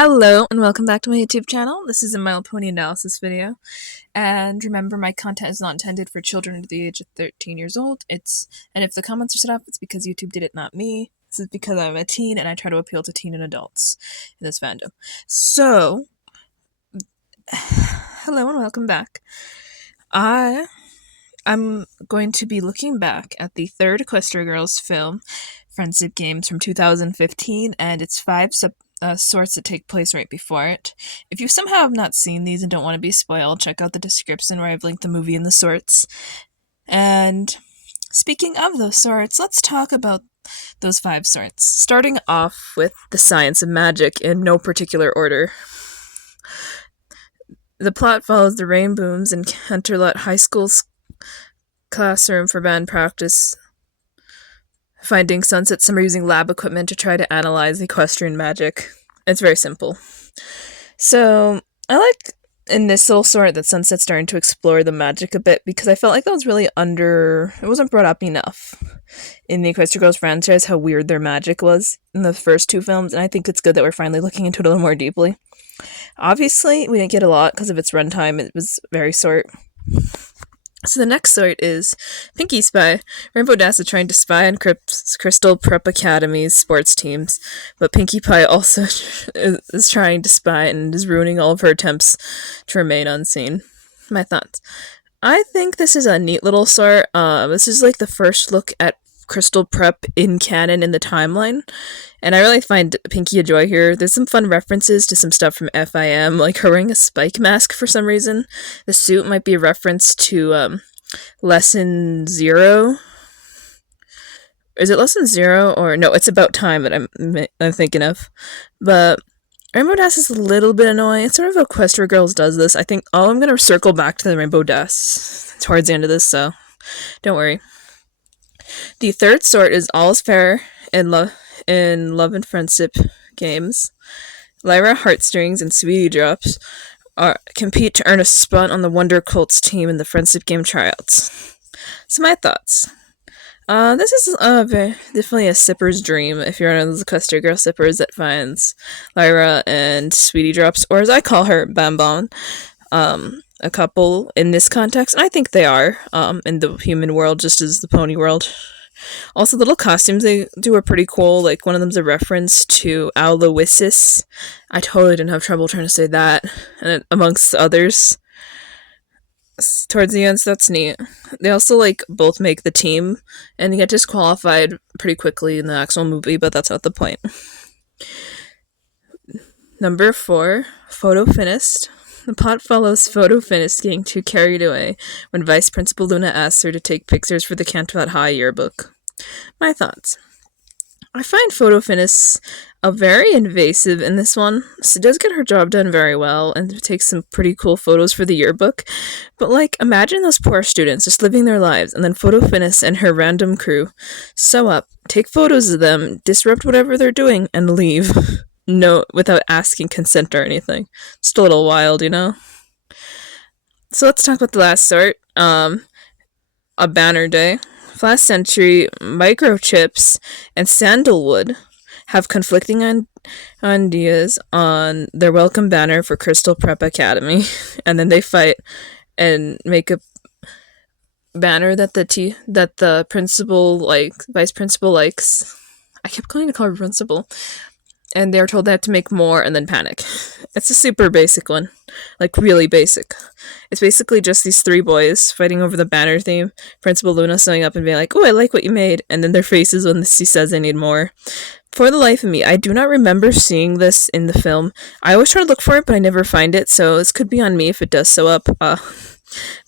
Hello and welcome back to my YouTube channel. This is a My Little Pony analysis video. And remember, my content is not intended for children under the age of 13 years old. And if the comments are set up, it's because YouTube did it, not me. This is because I'm a teen and I try to appeal to teen and adults in this fandom. So, hello and welcome back. I'm going to be looking back at the third Equestria Girls film, Friendship Games from 2015, and its five sorts that take place right before it. If you somehow have not seen these and don't want to be spoiled, check out the description where I've linked the movie and the sorts. And speaking of those sorts, let's talk about those five sorts, starting off with the science of magic in no particular order. The plot follows the Rainbooms in Canterlot High School's classroom for band practice, finding Sunset Summer using lab equipment to try to analyze equestrian magic. It's very simple. So, I like in this little sort that Sunset's starting to explore the magic a bit, because I felt like that was really it wasn't brought up enough in the Equestria Girls franchise, how weird their magic was in the first two films, and I think it's good that we're finally looking into it a little more deeply. Obviously, we didn't get a lot because of its runtime. It was very short. So the next sort is Pinkie Spy. Rainbow Dash is trying to spy on Crystal Prep Academy's sports teams, but Pinkie Pie also is trying to spy and is ruining all of her attempts to remain unseen. My thoughts. I think this is a neat little sort. This is like the first look at Crystal Prep in canon in the timeline, and I really find Pinkie a joy here. There's some fun references to some stuff from FIM, like her wearing a spike mask for some reason. The suit might be a reference to Lesson 0. Is it Lesson 0? Or no, it's About Time that I'm thinking of. But Rainbow Dash is a little bit annoying. It's sort of Equestria Girls does this. I think I'm going to circle back to the Rainbow Dash towards the end of this, so don't worry. The third sort is All's Fair in Love and Friendship Games. Lyra, Heartstrings, and Sweetie Drops compete to earn a spot on the Wonder Colts team in the Friendship Game tryouts. So my thoughts. This is definitely a sipper's dream if you're one of those Equestria Girl sippers that finds Lyra and Sweetie Drops, or as I call her, Bam Bam, a couple in this context, and I think they are in the human world just as the pony world. Also, the little costumes they do are pretty cool. Like, one of them's a reference to Aloysius. I totally didn't have trouble trying to say that, and amongst others towards the end, so that's neat. They also both make the team and get disqualified pretty quickly in the actual movie, but that's not the point. Number 4, Photo Finished. The plot follows Photo Finished getting too carried away when Vice Principal Luna asks her to take pictures for the Canterlot High yearbook. My thoughts. I find Photo Finished very invasive in this one. She does get her job done very well and takes some pretty cool photos for the yearbook, but imagine those poor students just living their lives, and then Photo Finished and her random crew sew up, take photos of them, disrupt whatever they're doing, and leave. No, without asking consent or anything. Just a little wild, you know? So let's talk about the last sort. A banner day. Last century, microchips and sandalwood have conflicting ideas on their welcome banner for Crystal Prep Academy, and then they fight and make a banner that the principal vice principal likes. I kept going to call her principal. And they're told they have to make more and then panic. It's a super basic one. Really basic. It's basically just these 3 boys fighting over the banner theme. Principal Luna sewing up and being like, "Oh, I like what you made." And then their faces when she says they need more. For the life of me, I do not remember seeing this in the film. I always try to look for it, but I never find it. So this could be on me if it does sew up. But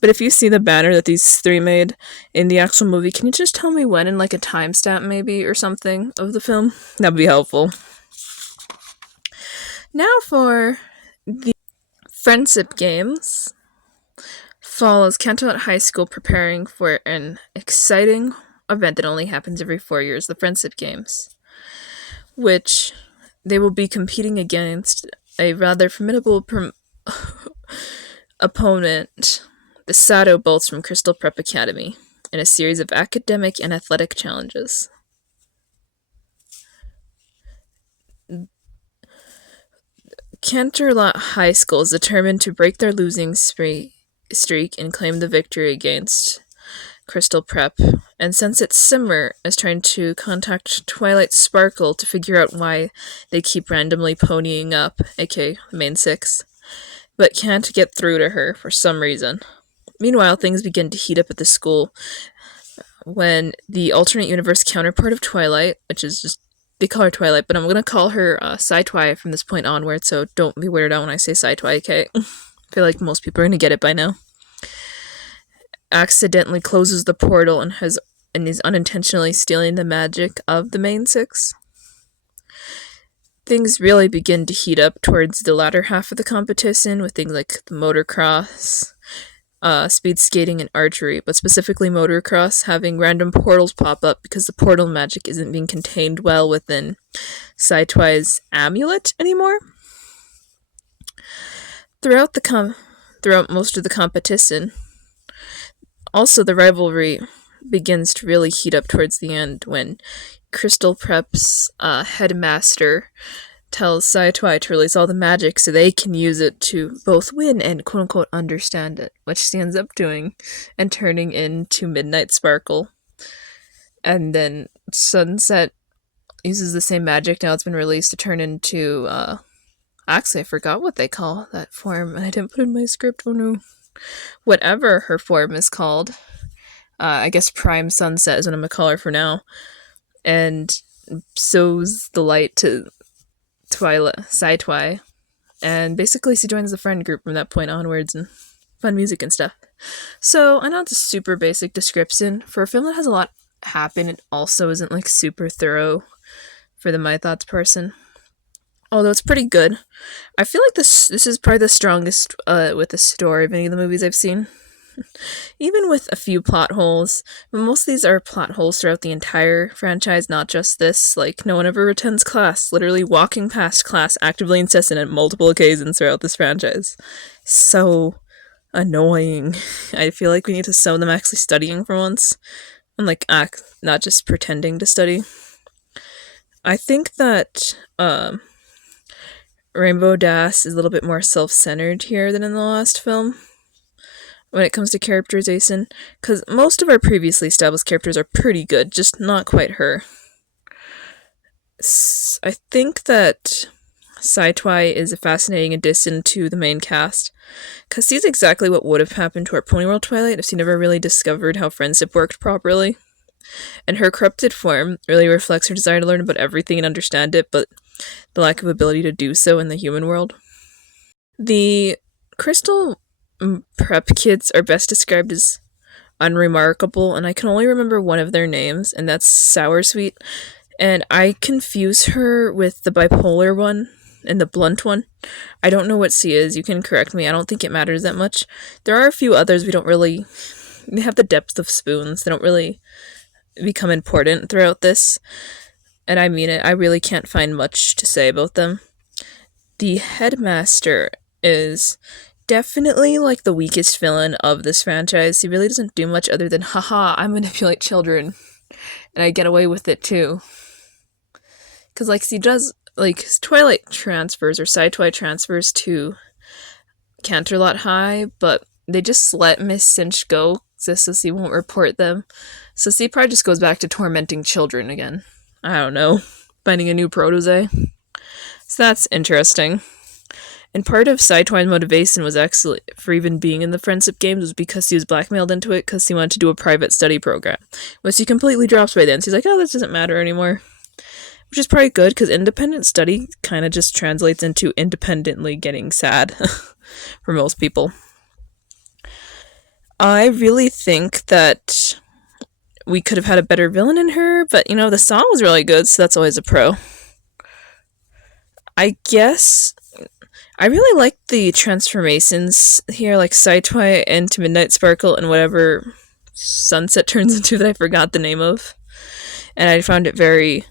if you see the banner that these 3 made in the actual movie, can you just tell me when, in a timestamp maybe or something of the film? That would be helpful. Now for the Friendship Games. Follows Canterlot High School preparing for an exciting event that only happens every 4 years, the Friendship Games, which they will be competing against a rather formidable opponent, the Shadow Bolts from Crystal Prep Academy, in a series of academic and athletic challenges. Canterlot High School is determined to break their losing streak and claim the victory against Crystal Prep. And Sunset Simmer is trying to contact Twilight Sparkle to figure out why they keep randomly ponying up, aka Main Six, but can't get through to her for some reason. Meanwhile, things begin to heat up at the school when the alternate universe counterpart of Twilight, which is just, they call her Twilight, but I'm going to call her Sci-Twi from this point onward, so don't be weirded out when I say Sci-Twi, okay? I feel like most people are going to get it by now. Accidentally closes the portal and is unintentionally stealing the magic of the Main Six. Things really begin to heat up towards the latter half of the competition with things like the motocross, speed skating, and archery, but specifically motocross having random portals pop up because the portal magic isn't being contained well within Sci-Twi's amulet anymore. Throughout most of the competition, also the rivalry begins to really heat up towards the end when Crystal Prep's headmaster tells Sci-Twi to release all the magic so they can use it to both win and quote-unquote understand it, which she ends up doing and turning into Midnight Sparkle. And then Sunset uses the same magic, now it's been released, to turn into, actually I forgot what they call that form, and I didn't put it in my script, oh no. Whatever her form is called, I guess Prime Sunset is what I'm gonna call her for now, and sows the light to Sci-Twi, and basically she joins the friend group from that point onwards, and fun music and stuff. So I know it's a super basic description for a film that has a lot happen. It also isn't like super thorough for the My Thoughts person, although it's pretty good. I feel like this is probably the strongest with the story of any of the movies I've seen. Even with a few plot holes, but most of these are plot holes throughout the entire franchise, not just this. Like, no one ever attends class, literally walking past class actively incessant at multiple occasions throughout this franchise. So annoying. I feel like we need to show them actually studying for once, and like not just pretending to study. I think that Rainbow Dash is a little bit more self-centered here than in the last film when it comes to characterization, because most of our previously established characters are pretty good, just not quite her. I think that Sci-Twi is a fascinating addition to the main cast, because she's exactly what would have happened to our Ponyworld Twilight if she never really discovered how friendship worked properly. And her corrupted form really reflects her desire to learn about everything and understand it, but the lack of ability to do so in the human world. The Crystal Prep kids are best described as unremarkable, and I can only remember one of their names, and that's Sour Sweet. And I confuse her with the bipolar one and the blunt one. I don't know what she is, you can correct me, I don't think it matters that much. There are a few others they have the depth of spoons, they don't really become important throughout this. And I mean it, I really can't find much to say about them. The headmaster is definitely like the weakest villain of this franchise. He really doesn't do much other than, haha, I manipulate children, and I get away with it too. Because like he does, like Twilight transfers or Sci-Twi transfers to Canterlot High, but they just let Miss Cinch go just so she won't report them. So she probably just goes back to tormenting children again. I don't know, finding a new protege. So that's interesting. And part of Sci-Twi's motivation was actually, for even being in the friendship games, was because he was blackmailed into it because he wanted to do a private study program, which he completely drops by then. So he's like, oh, this doesn't matter anymore. Which is probably good, because independent study kind of just translates into independently getting sad for most people. I really think that we could have had a better villain in her, but, the song was really good, so that's always a pro. I guess I really like the transformations here, like Sci-Twi into Midnight Sparkle and whatever Sunset turns into that I forgot the name of. And I found it very,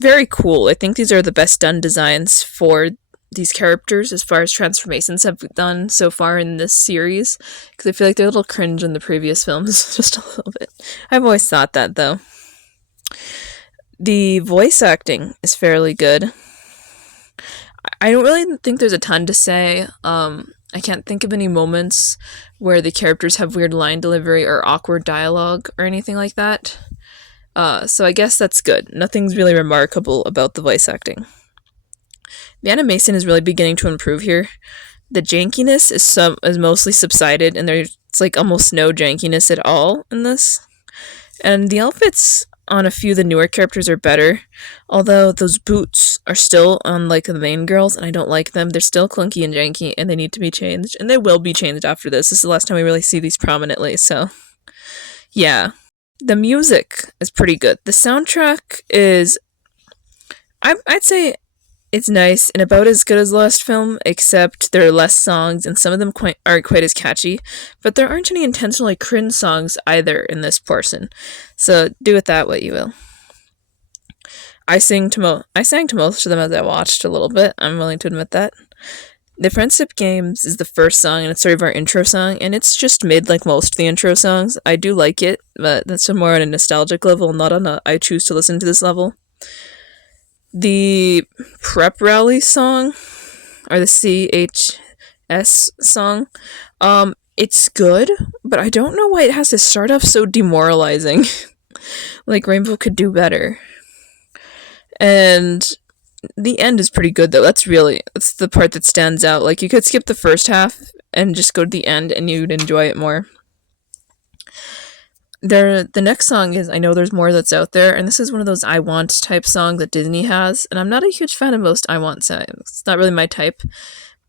very cool. I think these are the best done designs for these characters as far as transformations have done so far in this series, because I feel like they're a little cringe in the previous films, just a little bit. I've always thought that, though. The voice acting is fairly good. I don't really think there's a ton to say. I can't think of any moments where the characters have weird line delivery or awkward dialogue or anything like that. So I guess that's good. Nothing's really remarkable about the voice acting. The animation is really beginning to improve here. The jankiness is mostly subsided, and there's like almost no jankiness at all in this. And the outfits on a few of the newer characters are better, although those boots are still on like the main girls, and I don't like them. They're still clunky and janky, and they need to be changed, and they will be changed after this. This is the last time we really see these prominently, so yeah. The music is pretty good. The soundtrack is, I'd say it's nice and about as good as the last film, except there are less songs and some of them aren't quite as catchy. But there aren't any intentionally cringe songs either in this portion, so do with that what you will. I sang to most of them as I watched a little bit. I'm willing to admit that. The Friendship Games is the first song, and it's sort of our intro song, and it's just mid like most of the intro songs. I do like it, but that's more on a nostalgic level, not on a I choose to listen to this level. The prep rally song, or the CHS song, it's good, but I don't know why it has to start off so demoralizing. Like, Rainbow could do better. And the end is pretty good, though. That's the part that stands out. Like, you could skip the first half and just go to the end, and you'd enjoy it more. The next song is I Know There's More That's Out There, and this is one of those I Want type songs that Disney has, and I'm not a huge fan of most I Want songs. It's not really my type,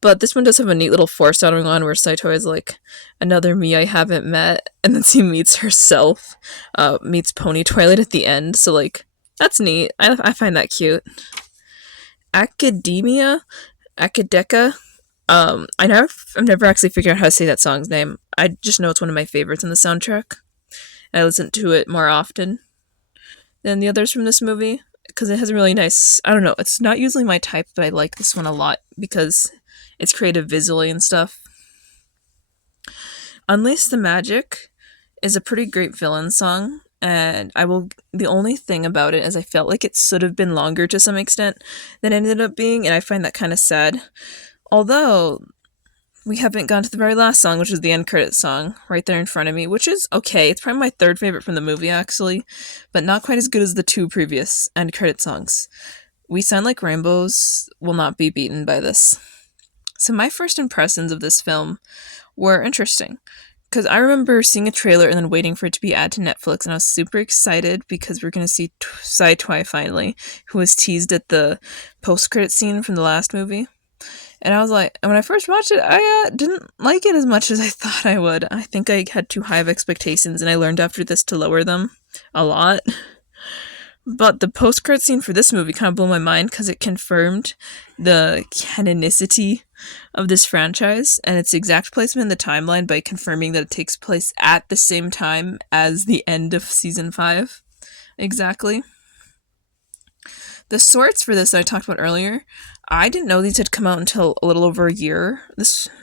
but this one does have a neat little foreshadowing on where Saito is like, another me I haven't met, and then she meets herself, meets Pony Twilight at the end, so like, that's neat. I find that cute. Akadeca. I've never actually figured out how to say that song's name. I just know it's one of my favorites in the soundtrack. I listen to it more often than the others from this movie because it has a really nice, I don't know, it's not usually my type, but I like this one a lot because it's creative visually and stuff. Unleash the Magic is a pretty great villain song, and the only thing about it is I felt like it should have been longer to some extent than it ended up being, and I find that kind of sad. Although we haven't gone to the very last song, which is the end credit song, right there in front of me, which is okay. It's probably my third favorite from the movie, actually, but not quite as good as the two previous end credit songs. We Sound Like Rainbows will not be beaten by this. So my first impressions of this film were interesting, because I remember seeing a trailer and then waiting for it to be added to Netflix, and I was super excited because we're going to see Sai Twi finally, who was teased at the post-credit scene from the last movie. And I was like, when I first watched it, I didn't like it as much as I thought I would. I think I had too high of expectations, and I learned after this to lower them a lot. But the post-credit scene for this movie kind of blew my mind because it confirmed the canonicity of this franchise and its exact placement in the timeline by confirming that it takes place at the same time as the end of season 5. Exactly. The shorts for this that I talked about earlier, I didn't know these had come out until a little over a year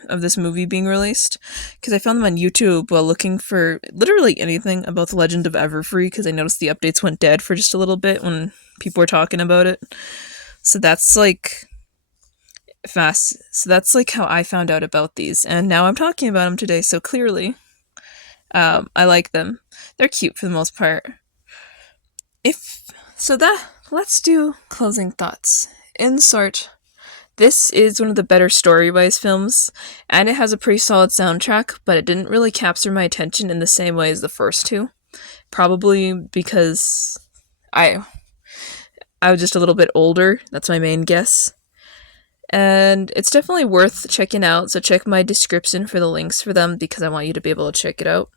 of this movie being released, because I found them on YouTube while looking for literally anything about the Legend of Everfree, because I noticed the updates went dead for just a little bit when people were talking about it. So that's like fast. So that's like how I found out about these, and now I'm talking about them today. So clearly, I like them. They're cute for the most part. Let's do closing thoughts. In short, this is one of the better story-wise films, and it has a pretty solid soundtrack, but it didn't really capture my attention in the same way as the first two. Probably because I was just a little bit older, that's my main guess. And it's definitely worth checking out, so check my description for the links for them because I want you to be able to check it out.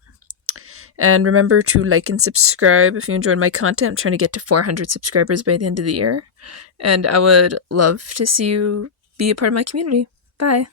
And remember to like and subscribe if you enjoyed my content. I'm trying to get to 400 subscribers by the end of the year. And I would love to see you be a part of my community. Bye.